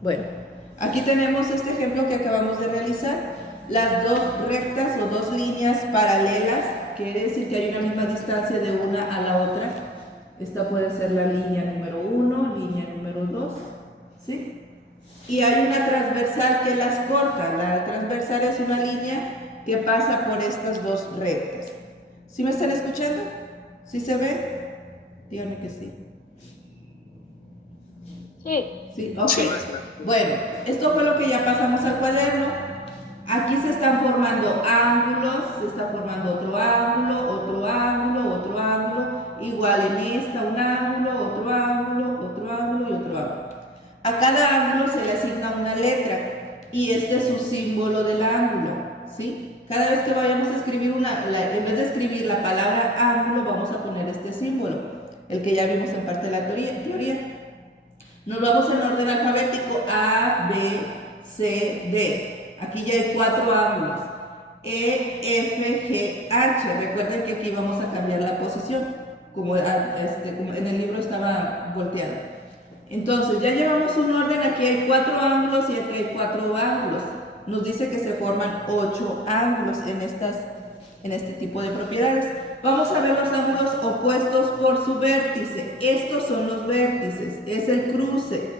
Bueno, aquí tenemos este ejemplo que acabamos de realizar. Las dos rectas o dos líneas paralelas, quiere decir que hay una misma distancia de una a la otra. Esta puede ser la línea número 1, línea número 2, ¿sí? Y hay una transversal que las corta. La transversal es una línea que pasa por estas dos rectas. ¿Sí me están escuchando? ¿Sí se ve? Díganme que sí. Sí. Sí, ok. Bueno, esto fue lo que ya pasamos al cuaderno. Aquí se están formando ángulos, se está formando otro ángulo, otro ángulo, otro ángulo. Igual en esta un ángulo, otro ángulo, otro ángulo y otro ángulo. A cada ángulo se le asigna una letra y este es su símbolo del ángulo, ¿sí? Cada vez que vayamos a escribir en vez de escribir la palabra ángulo, vamos a poner este símbolo, el que ya vimos en parte de la teoría. Nos vamos en orden alfabético: A, B, C, D. Aquí ya hay 4 ángulos: E, F, G, H. Recuerden que aquí vamos a cambiar la posición, como en el libro estaba volteado. Entonces ya llevamos un orden. Aquí hay 4 ángulos y aquí hay 4 ángulos. Nos dice que se forman 8 ángulos en este tipo de propiedades. Vamos a ver los ángulos opuestos por su vértice. Estos son los vértices, es el cruce.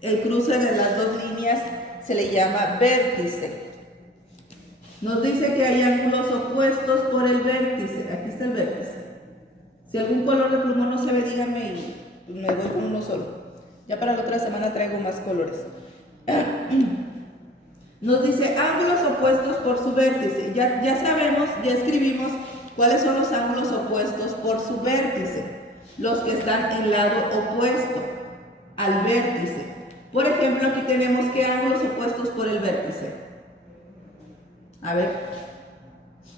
El cruce de las dos líneas se le llama vértice. Nos dice que hay ángulos opuestos por el vértice. Aquí está el vértice. Si algún color de plumón no se ve, díganme y me voy con uno solo. Ya para la otra semana traigo más colores. Nos dice ángulos opuestos por su vértice. Ya sabemos, ya escribimos cuáles son los ángulos opuestos por su vértice. Los que están en lado opuesto al vértice. Por ejemplo, aquí tenemos qué ángulos opuestos por el vértice. A ver.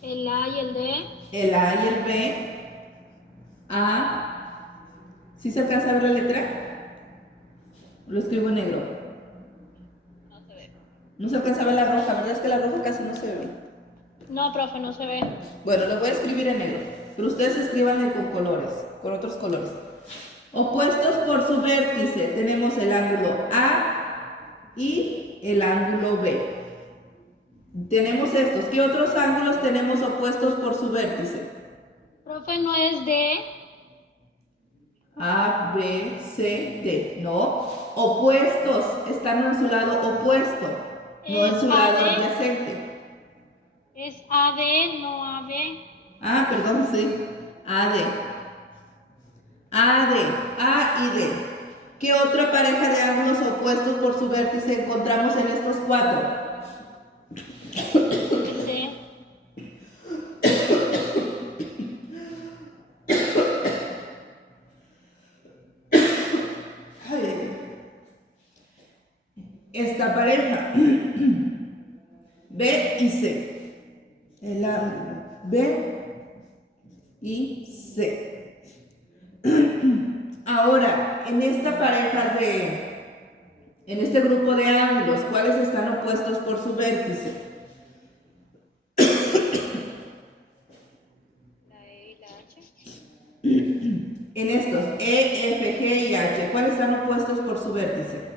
El A y el D. El A y el B. A. ¿Sí se alcanza a ver la letra? Lo escribo en negro. No se ve. No se alcanza a ver la roja, ¿verdad? Es que la roja casi no se ve. No, profe, no se ve. Bueno, lo voy a escribir en negro, pero ustedes escríbanle con colores, con otros colores. Opuestos por su vértice tenemos el ángulo A y el ángulo B. Tenemos estos. ¿Qué otros ángulos tenemos opuestos por su vértice? Profe, ¿no es D? A, B, C, D. No. Opuestos. Están en su lado opuesto, no en su lado adyacente. Es AD, no AB. Ah, perdón, sí. AD. AD. A y D. ¿Qué otra pareja de ángulos opuestos por su vértice encontramos en estos 4? El D. Esta pareja, B y C, el ángulo B y C. Ahora, en esta pareja en este grupo de ángulos, ¿cuáles están opuestos por su vértice? La E y la H. En estos, E, F, G y H, ¿cuáles están opuestos por su vértice?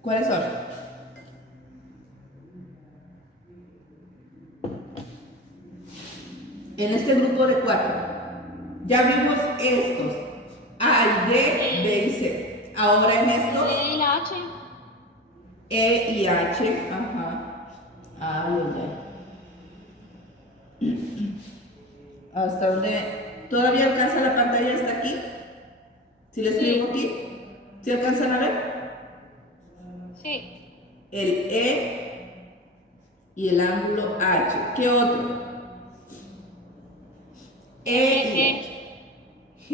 ¿Cuáles son? En este grupo de 4. Ya vimos estos. A y D, B y C. Ahora en estos. E y la H. E y H. Ajá. Hasta donde todavía alcanza la pantalla hasta aquí. ¿Si le escribo aquí? ¿Sí alcanzan a ver? Sí. El E y el ángulo H. ¿Qué otro? E y H. G,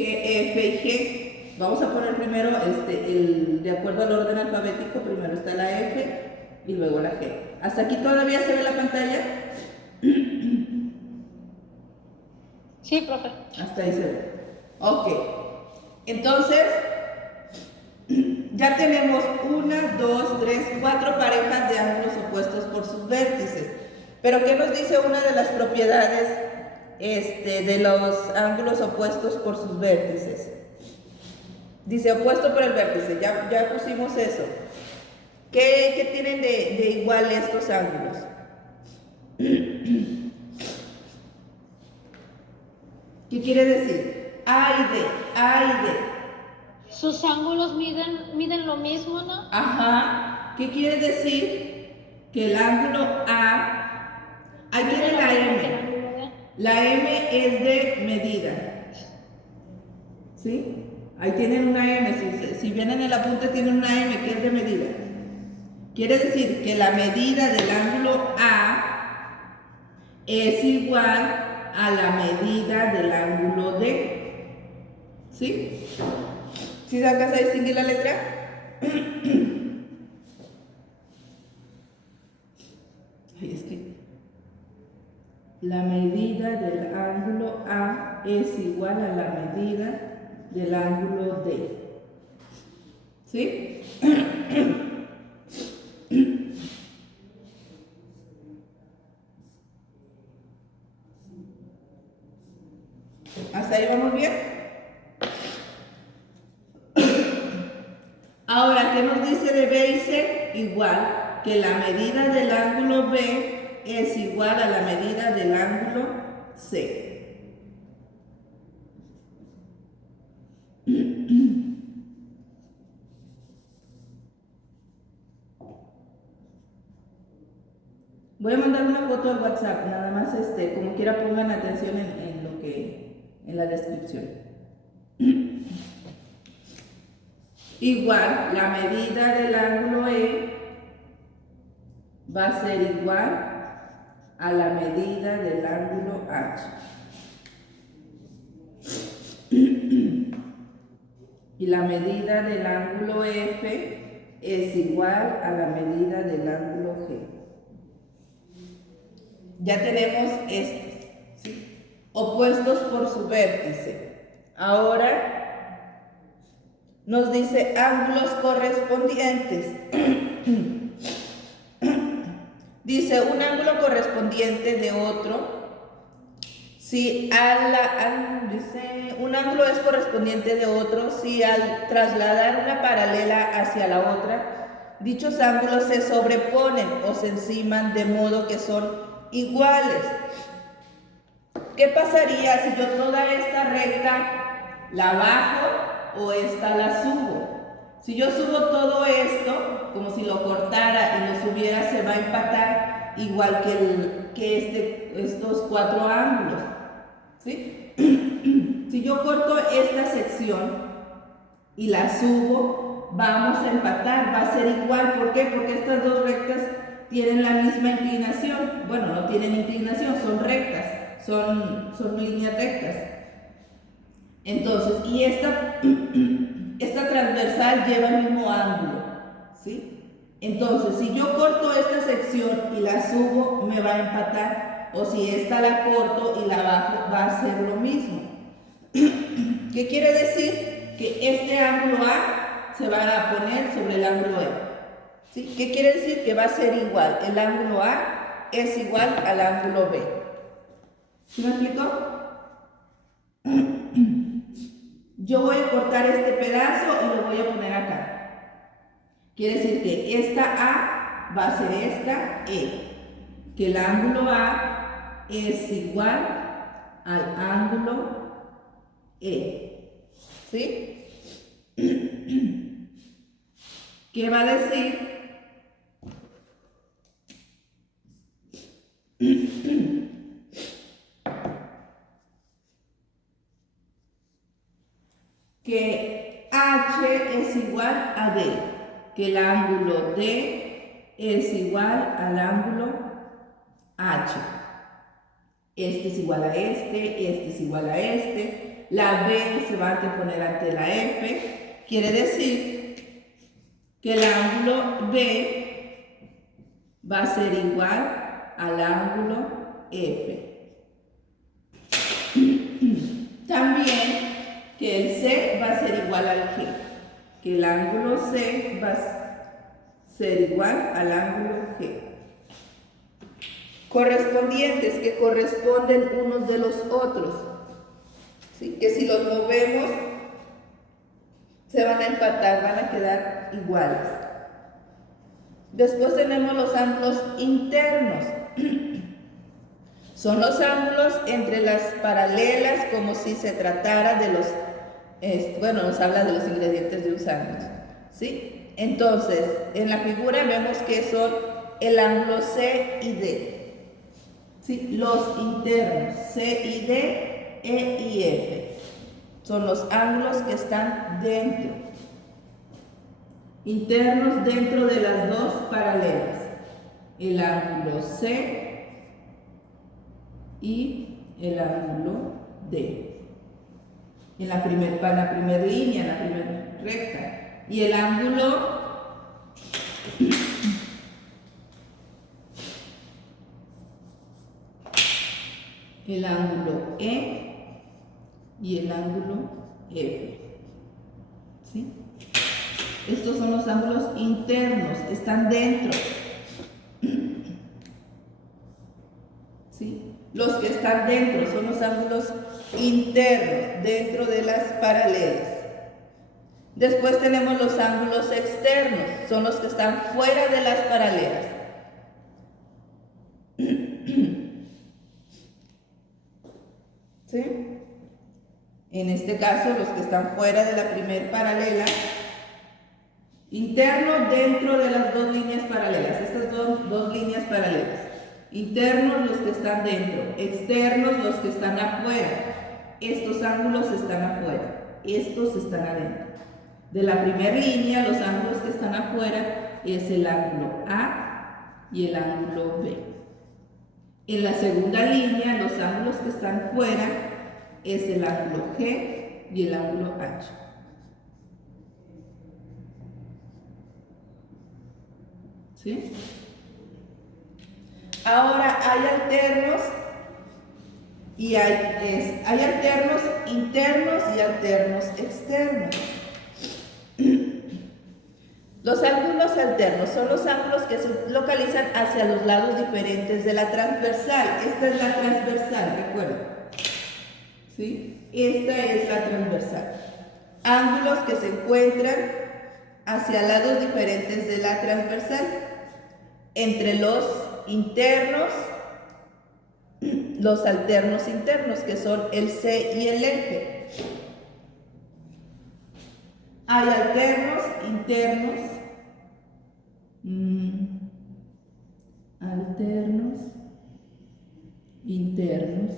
F y G. Vamos a poner primero de acuerdo al orden alfabético. Primero está la F y luego la G. ¿Hasta aquí todavía se ve la pantalla? Sí, profe. Hasta ahí se ve. Ok. Entonces, ya tenemos 1, 2, 3, 4 parejas de ángulos opuestos por sus vértices. Pero ¿qué nos dice una de las propiedades de los ángulos opuestos por sus vértices? Dice opuesto por el vértice, ya pusimos eso. ¿Qué tienen de igual estos ángulos? ¿Qué quiere decir? A y D. Sus ángulos miden lo mismo, ¿no? Ajá. ¿Qué quiere decir? Que el ángulo A, ahí tiene la M. La M es de medida. ¿Sí? Ahí tienen una M. Si vienen en el apunte tienen una M que es de medida. Quiere decir que la medida del ángulo A es igual a la medida del ángulo D. ¿Sí? ¿Sí se alcanza a distinguir la letra? Ay, es que la medida del ángulo A es igual a la medida del ángulo D. ¿Sí? ¿Hasta ahí vamos bien? Ahora, ¿qué nos dice de B y C? Igual, que la medida del ángulo B es igual a la medida del ángulo C. Voy a mandar una foto al WhatsApp, nada más como quiera pongan atención en la descripción. Igual, la medida del ángulo E va a ser igual a la medida del ángulo H. Y la medida del ángulo F es igual a la medida del ángulo G. Ya tenemos estos, ¿sí? Opuestos por su vértice. Ahora nos dice ángulos correspondientes. Dice un ángulo correspondiente de otro. Si dice un ángulo es correspondiente de otro si al trasladar una paralela hacia la otra, dichos ángulos se sobreponen o se enciman de modo que son iguales. ¿Qué pasaría si yo toda esta recta la bajo o esta la subo? Si yo subo todo esto, como si lo cortara y lo subiera, se va a empatar igual que estos cuatro ángulos. ¿Sí? Si yo corto esta sección y la subo, vamos a empatar, va a ser igual. ¿Por qué? Porque estas dos rectas tienen la misma inclinación. Bueno, no tienen inclinación, son rectas, son líneas rectas. Entonces, y esta transversal lleva el mismo ángulo, ¿sí? Entonces, si yo corto esta sección y la subo, me va a empatar. O si esta la corto y la bajo, va a ser lo mismo. ¿Qué quiere decir? Que este ángulo A se va a poner sobre el ángulo E. ¿Sí? ¿Qué quiere decir? Que va a ser igual. El ángulo A es igual al ángulo B. ¿Sí me explico? Yo voy a cortar este pedazo y lo voy a poner acá. Quiere decir que esta A va a ser esta E. Que el ángulo A es igual al ángulo E. ¿Sí? ¿Qué va a decir? Que H es igual a D. Que el ángulo D es igual al ángulo H. Este es igual a este es igual a este. La B se va a anteponer ante la F. Quiere decir que el ángulo B va a ser igual al ángulo F. También que el C va a ser igual al G. Que el ángulo C va a ser igual al ángulo G. Correspondientes, que corresponden unos de los otros. ¿Sí? Que si los movemos, Se van a empatar, van a quedar iguales. Después tenemos los ángulos internos. Son los ángulos entre las paralelas, como si se tratara de los, bueno, nos habla de los ingredientes de un sándwich, ¿sí? Entonces, en la figura vemos que son el ángulo C y D, ¿sí? Los internos, C y D, E y F, son los ángulos que están dentro, internos dentro de las dos paralelas, el ángulo C y el ángulo D, en la primera línea, en la primera recta, y el ángulo E y el ángulo F, ¿sí? Estos son los ángulos internos, están dentro, ¿sí? Los que están dentro son los ángulos internos, dentro de las paralelas. Después tenemos los ángulos externos, son los que están fuera de las paralelas. ¿Sí? En este caso, los que están fuera de la primer paralela, internos dentro de las dos líneas paralelas, estas dos líneas paralelas. Internos los que están dentro, externos los que están afuera. Estos ángulos están afuera, estos están adentro. De la primera línea, los ángulos que están afuera es el ángulo A y el ángulo B. En la segunda línea, los ángulos que están fuera es el ángulo G y el ángulo H. ¿Sí? Ahora hay alternos y hay alternos internos y alternos externos. Los ángulos alternos son los ángulos que se localizan hacia los lados diferentes de la transversal. Esta es la transversal, recuerden. ¿Sí? Esta es la transversal. Ángulos que se encuentran hacia lados diferentes de la transversal. Entre los internos, los alternos internos, que son el C y el F. Hay alternos internos, alternos internos,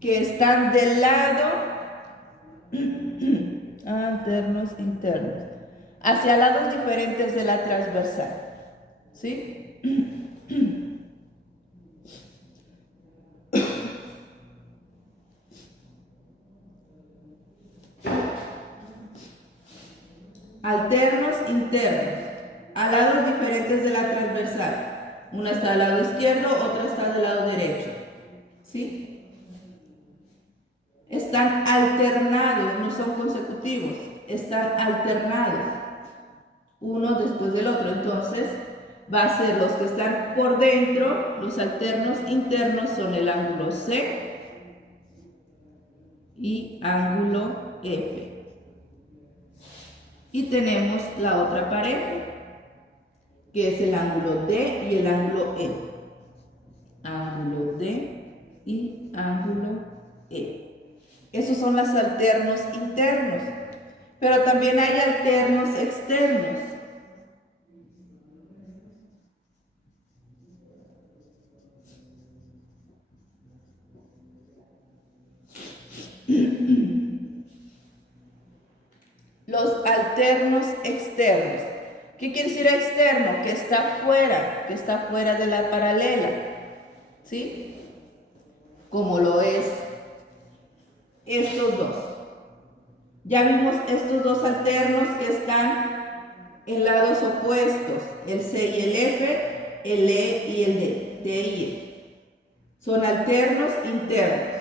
que están del lado, alternos internos, hacia lados diferentes de la transversal, ¿sí? Alternos internos, a lados diferentes de la transversal. Una está del lado izquierdo, otra está del lado derecho, ¿sí? Están alternados, no son consecutivos, están alternados, uno después del otro. Entonces, va a ser los que están por dentro, los alternos internos son el ángulo C y ángulo F. Y tenemos la otra pareja, que es el ángulo D y el ángulo E. Ángulo D y ángulo E. Esos son los alternos internos. Pero también hay alternos externos. Los alternos externos. ¿Qué quiere decir externo? Que está fuera de la paralela, ¿sí? Como lo es estos dos. Ya vimos estos dos alternos que están en lados opuestos, el C y el F, el E y el D, D y E. Son alternos internos.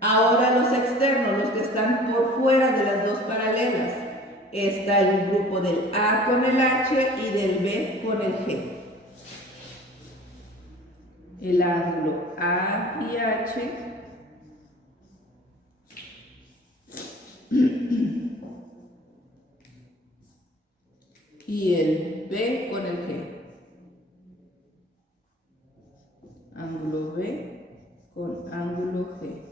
Ahora los externos, los que están por fuera de las dos paralelas. Está el grupo del A con el H y del B con el G. el ángulo A y H y el B con el G. Ángulo B con ángulo G.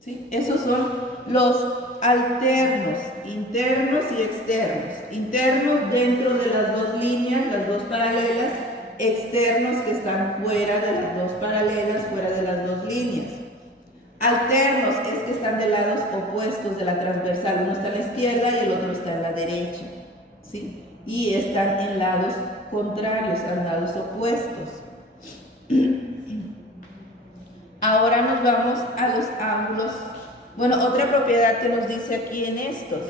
¿Sí? Esos son los alternos, internos y externos. Internos dentro de las dos líneas, las dos paralelas, externos que están fuera de las dos paralelas, fuera de las dos líneas. Alternos es que están de lados opuestos de la transversal, uno está a la izquierda y el otro está en la derecha, ¿sí? Y están en lados contrarios, en lados opuestos. Ahora nos vamos a los ángulos. Bueno, otra propiedad que nos dice aquí en estos.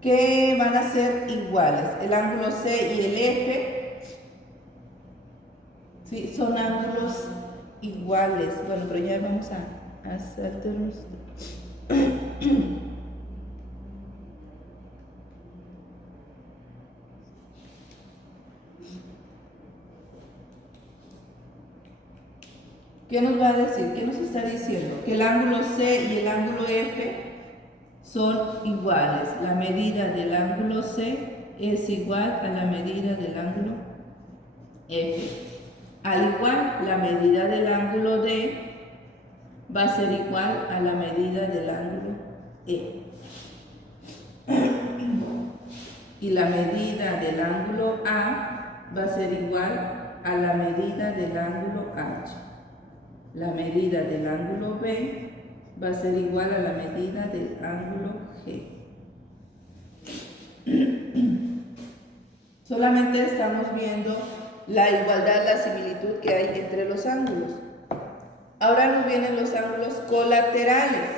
Que van a ser iguales. El ángulo C y el F, ¿sí? Son ángulos iguales. Bueno, pero ya vamos a hacértelos. ¿Qué nos va a decir? ¿Qué nos está diciendo? Que el ángulo C y el ángulo F son iguales. La medida del ángulo C es igual a la medida del ángulo F. Al igual, la medida del ángulo D va a ser igual a la medida del ángulo E. Y la medida del ángulo A va a ser igual a la medida del ángulo H. La medida del ángulo B va a ser igual a la medida del ángulo G. Solamente estamos viendo la igualdad, la similitud que hay entre los ángulos. Ahora nos vienen los ángulos colaterales.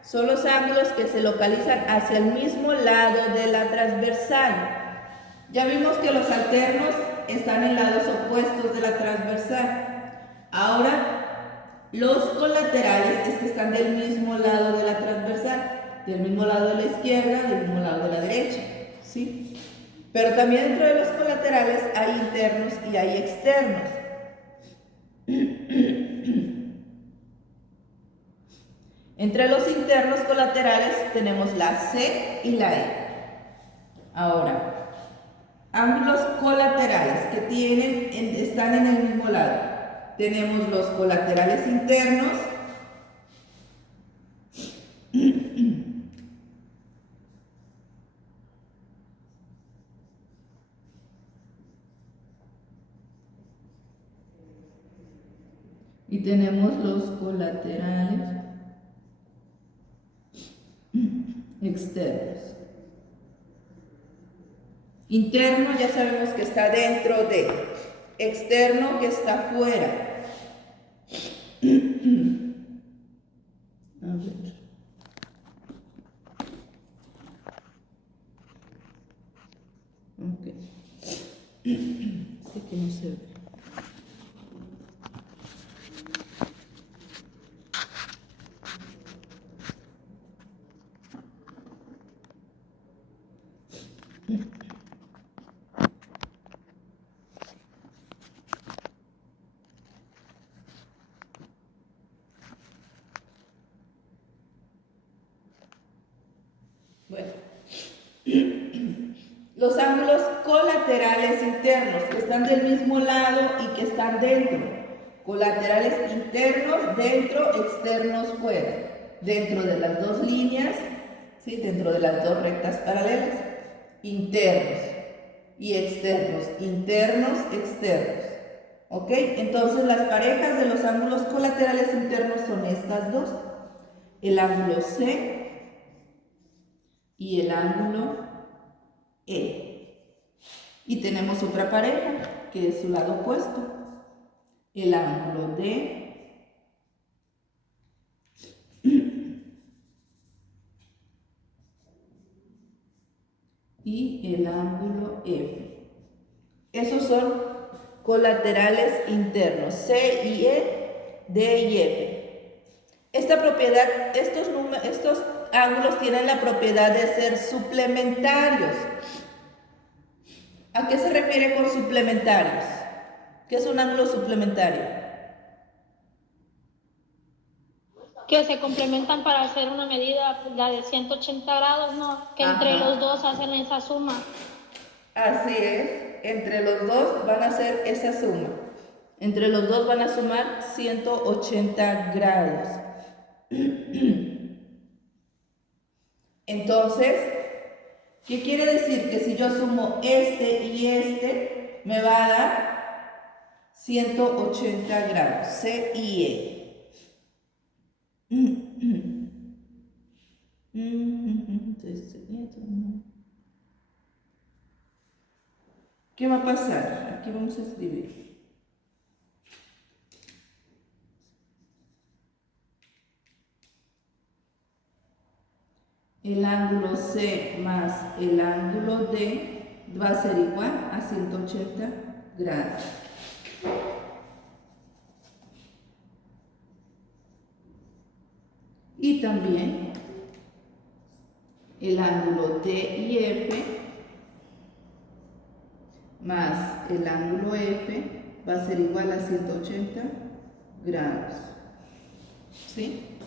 Son los ángulos que se localizan hacia el mismo lado de la transversal. Ya vimos que los alternos están en lados opuestos de la transversal. Ahora, los colaterales es que están del mismo lado de la transversal, del mismo lado de la izquierda, del mismo lado de la derecha, ¿sí? Pero también dentro de los colaterales hay internos y hay externos. Entre los internos colaterales tenemos la C y la E. Ahora, ángulos colaterales que están en el mismo lado. Tenemos los colaterales internos y tenemos los colaterales externos. Interno ya sabemos que está dentro de, externo que está fuera. A ver. Ok. Sé que no se ve. Bueno, los ángulos colaterales internos que están del mismo lado y que están dentro. Colaterales internos dentro, externos fuera. Dentro de las dos líneas, ¿sí? Dentro de las dos rectas paralelas. Internos y externos. Internos, externos. ¿Ok? Entonces las parejas de los ángulos colaterales internos son estas dos. El ángulo C y el ángulo E. Y tenemos otra pareja que es su lado opuesto. El ángulo D y el ángulo F. Esos son colaterales internos, C y E, D y F. Esta propiedad, estos ángulos tienen la propiedad de ser suplementarios. ¿A qué se refiere con suplementarios? ¿Qué es un ángulo suplementario? Que se complementan para hacer una medida, la de 180 grados, ¿no? Que entre los dos hacen esa suma. Así es, entre los dos van a hacer esa suma. Entre los dos van a sumar 180 grados. Entonces, ¿qué quiere decir? Que si yo sumo este y este, me va a dar 180 grados, C y E. ¿Qué va a pasar? Aquí vamos a escribir. El ángulo C más el ángulo D va a ser igual a 180 grados. Y también el ángulo D y F más el ángulo F va a ser igual a 180 grados. ¿Sí?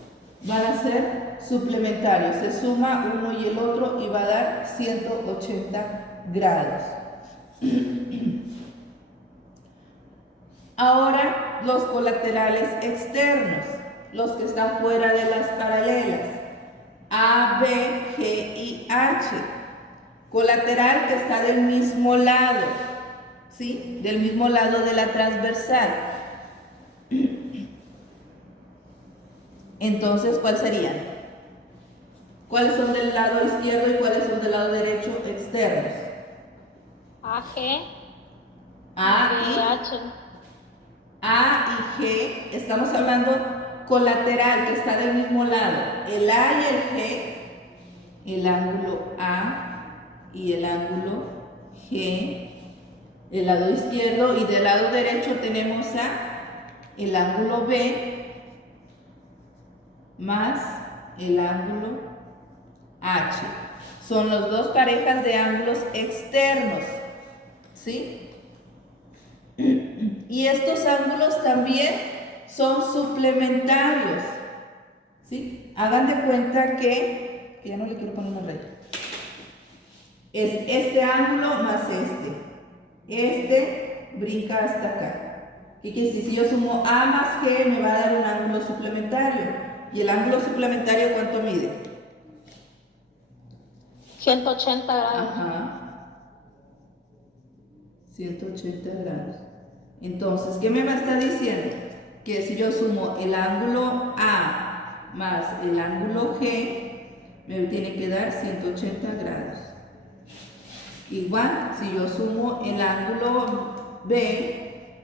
Van a ser suplementarios. Se suma uno y el otro y va a dar 180 grados. Ahora los colaterales externos, los que están fuera de las paralelas. A, B, G y H. Colateral que está del mismo lado, ¿sí? Del mismo lado de la transversal. Entonces, ¿cuál serían? ¿Cuáles son del lado izquierdo y cuáles son del lado derecho externos? AG A y H. A y G, estamos hablando colateral que está del mismo lado. El A y el G, el ángulo A y el ángulo G, el lado izquierdo, y del lado derecho tenemos el ángulo B más el ángulo H. Son las dos parejas de ángulos externos, ¿sí? Y estos ángulos también son suplementarios, ¿sí? Hagan de cuenta que ya no le quiero poner una regla. Es este ángulo más este. Este brinca hasta acá. ¿Qué quiere decir? Si yo sumo A más G, me va a dar un ángulo suplementario. ¿Y el ángulo suplementario cuánto mide? 180 grados. Ajá. 180 grados. Entonces, ¿qué me va a estar diciendo? Que si yo sumo el ángulo A más el ángulo G, me tiene que dar 180 grados. Igual, si yo sumo el ángulo B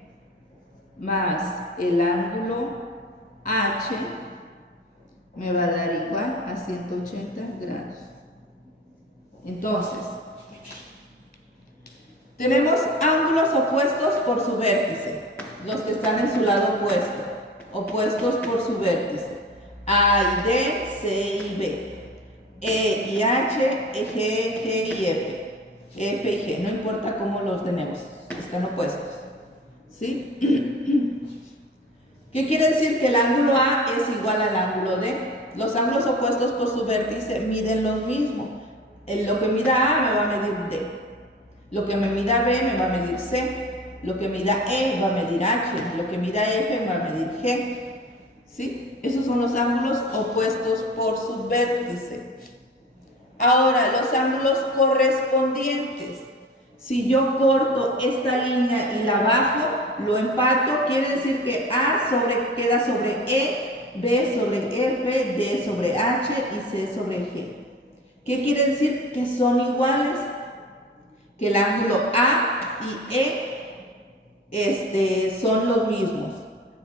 más el ángulo H, me va a dar igual a 180 grados. Entonces, tenemos ángulos opuestos por su vértice, los que están en su lado opuesto, opuestos por su vértice. A y D, C y B, E y H, G, G y F. F y G, no importa cómo los tenemos, están opuestos. ¿Sí? ¿Qué quiere decir? Que el ángulo A es igual al ángulo D. Los ángulos opuestos por su vértice miden lo mismo. Lo que mida A me va a medir D. Lo que me mida B me va a medir C. Lo que mida E va a medir H. Lo que mida F me va a medir G. ¿Sí? Esos son los ángulos opuestos por su vértice. Ahora, los ángulos correspondientes. Si yo corto esta línea y la bajo, lo empato, quiere decir que A queda sobre E, B sobre F, D sobre H y C sobre G. ¿Qué quiere decir? Que son iguales. Que el ángulo A y E son los mismos.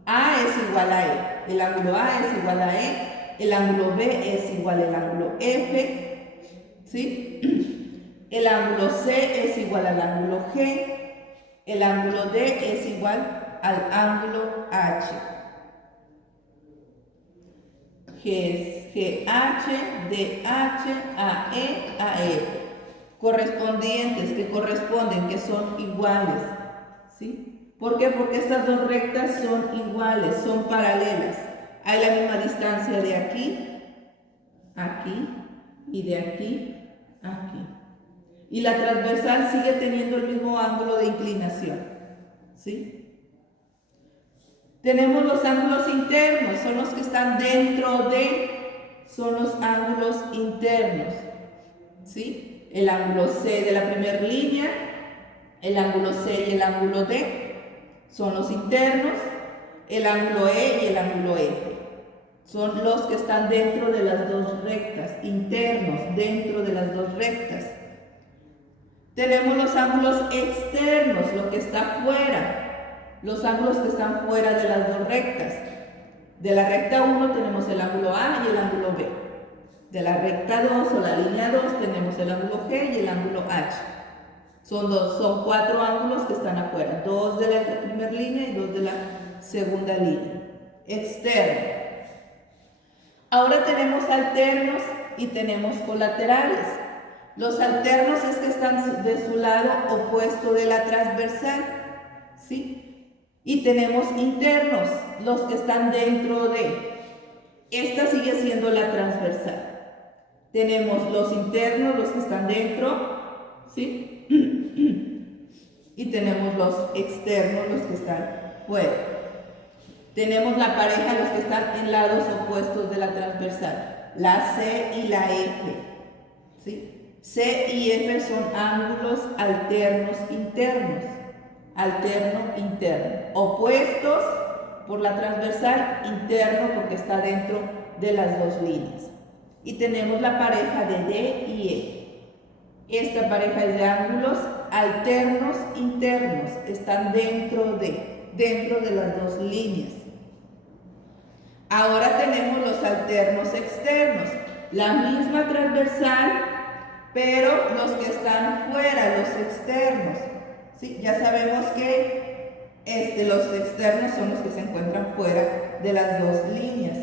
A es igual a E. El ángulo A es igual a E. El ángulo B es igual al ángulo F. ¿Sí? El ángulo C es igual al ángulo G. El ángulo D es igual al ángulo H. Que es GH, DH, AE, AF. Correspondientes, que corresponden, que son iguales. ¿Sí? ¿Por qué? Porque estas dos rectas son iguales, son paralelas. Hay la misma distancia de aquí, aquí, y de aquí, aquí. Y la transversal sigue teniendo el mismo ángulo de inclinación. ¿Sí? Tenemos los ángulos internos, son los que están dentro de, son los ángulos internos. ¿Sí? El ángulo C de la primera línea, el ángulo C y el ángulo D son los internos, el ángulo E y el ángulo F son los que están dentro de las dos rectas, internos, dentro de las dos rectas. Tenemos los ángulos externos, lo que está fuera, los ángulos que están fuera de las dos rectas. De la recta 1 tenemos el ángulo A y el ángulo B. De la recta 2 o la línea 2 tenemos el ángulo G y el ángulo H. Son 4 ángulos que están afuera, 2 de la primera línea y 2 de la segunda línea. Externo. Ahora tenemos alternos y tenemos colaterales. Los alternos es que están de su lado opuesto de la transversal, ¿sí? Y tenemos internos, los que están dentro de. Esta sigue siendo la transversal. Tenemos los internos, los que están dentro, ¿sí? Y tenemos los externos, los que están fuera. Tenemos la pareja, los que están en lados opuestos de la transversal, la C y la F, ¿sí? C y F son ángulos alternos internos, alterno interno, opuestos por la transversal, interno porque está dentro de las dos líneas. Y tenemos la pareja de D y E. Esta pareja es de ángulos alternos internos, están dentro de las dos líneas. Ahora tenemos los alternos externos, la misma transversal, pero los que están fuera, los externos. ¿Sí? Ya sabemos que los externos son los que se encuentran fuera de las dos líneas.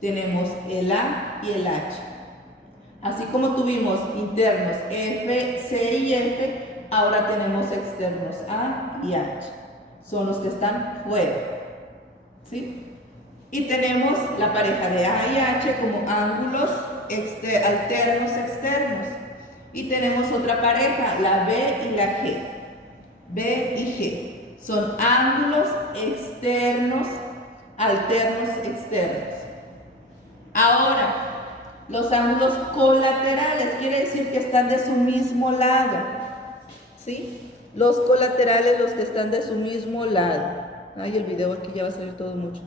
Tenemos el A y el H. Así como tuvimos internos F, C y F, ahora tenemos externos A y H. Son los que están fuera. ¿Sí? Y tenemos la pareja de A y H como ángulos alternos externos. Y tenemos otra pareja, la B y la G. B y G son ángulos externos, alternos externos. Ahora, los ángulos colaterales, quiere decir que están de su mismo lado. ¿Sí? Los colaterales, los que están de su mismo lado. Ay, el video aquí ya va a salir todo mucho.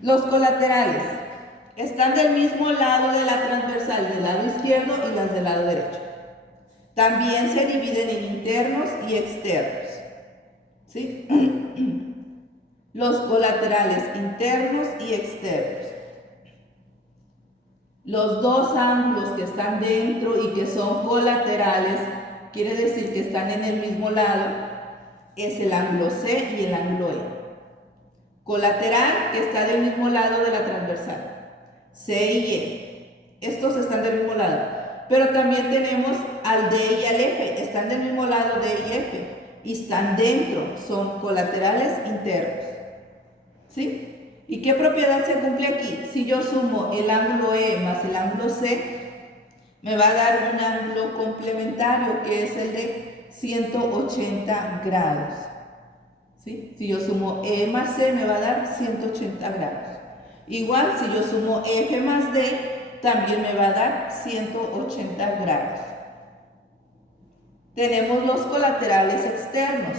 Los colaterales están del mismo lado de la transversal, del lado izquierdo y las del lado derecho. También se dividen en internos y externos. ¿Sí? Los colaterales internos y externos. Los dos ángulos que están dentro y que son colaterales, quiere decir que están en el mismo lado, es el ángulo C y el ángulo E. Colateral, que está del mismo lado de la transversal, C y E. Estos están del mismo lado. Pero también tenemos al D y al F, están del mismo lado D y F. Y están dentro, son colaterales internos. ¿Sí? ¿Y qué propiedad se cumple aquí? Si yo sumo el ángulo E más el ángulo C, me va a dar un ángulo complementario que es el de 180 grados. ¿Sí? Si yo sumo E más C me va a dar 180 grados. Igual si yo sumo F más D también me va a dar 180 grados. Tenemos los colaterales externos.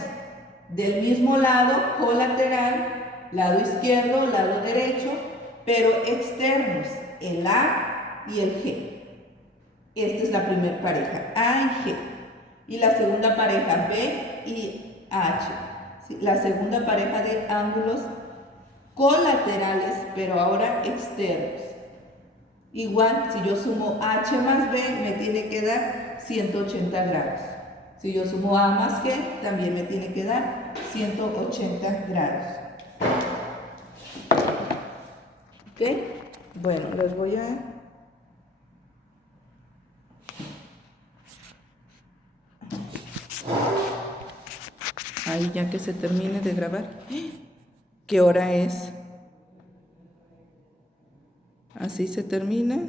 Del mismo lado, colateral, lado izquierdo, lado derecho, pero externos, el A y el G. Esta es la primera pareja, A y G. Y la segunda pareja, B y H. ¿Sí? La segunda pareja de ángulos colaterales, pero ahora externos. Igual, si yo sumo H más B, me tiene que dar 180 grados. Si yo sumo A más G, también me tiene que dar 180 grados. ¿Ok? Bueno, les voy a... Ahí ya que se termine de grabar. ¿Qué hora es? Así se termina.